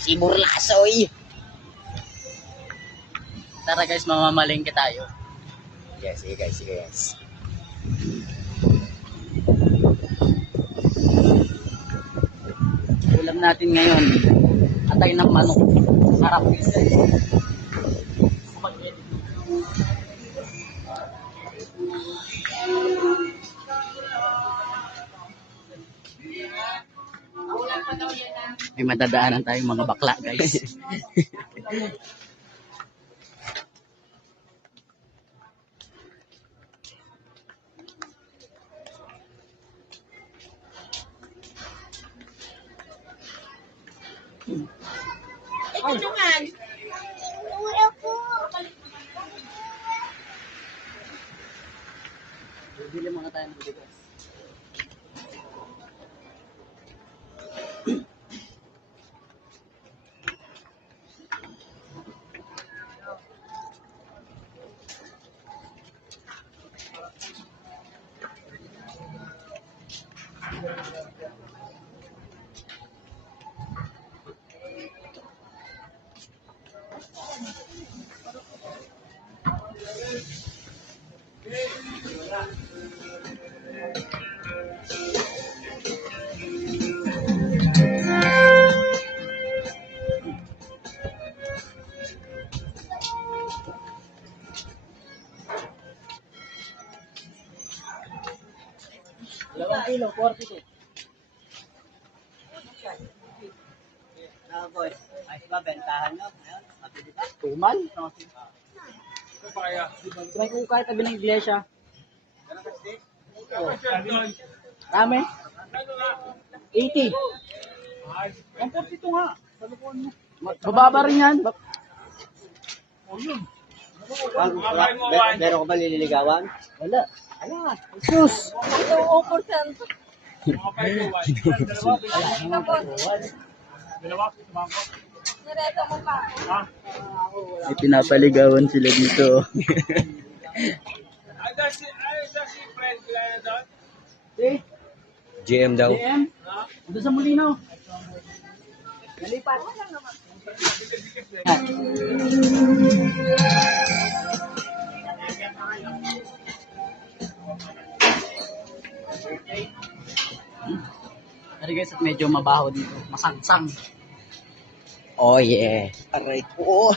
Si Burlasoy. Tara guys, mamamalengke tayo. Yes, sige guys, sige guys. Ulam natin ngayon, atay ng manok. Sarap. May madadaanan tayong mga bakla guys. Ito naman. Uwi ako. Bili mga tayo ng bigas. Dalawang kilo, 42. Boy, ayos ba, bentahan nyo? Ngayon, mabili ba? Tumal. Ito pa kaya? May kukay tabi ng iglesia. Ganun kasi? Dami? 80. 142 nga. Salukuhan mo. Bababa rin yan. Meron ko ba nililigawan? Wala. Wala. Jesus. Ito, 0%. Nireto mo pa ako. May pinapaligawan sila dito. GM daw. DM? Doon sa Molino. Nalipat. Pero guys, at medyo mabaho dito. Masangsang. Oh yeah. Aray ko.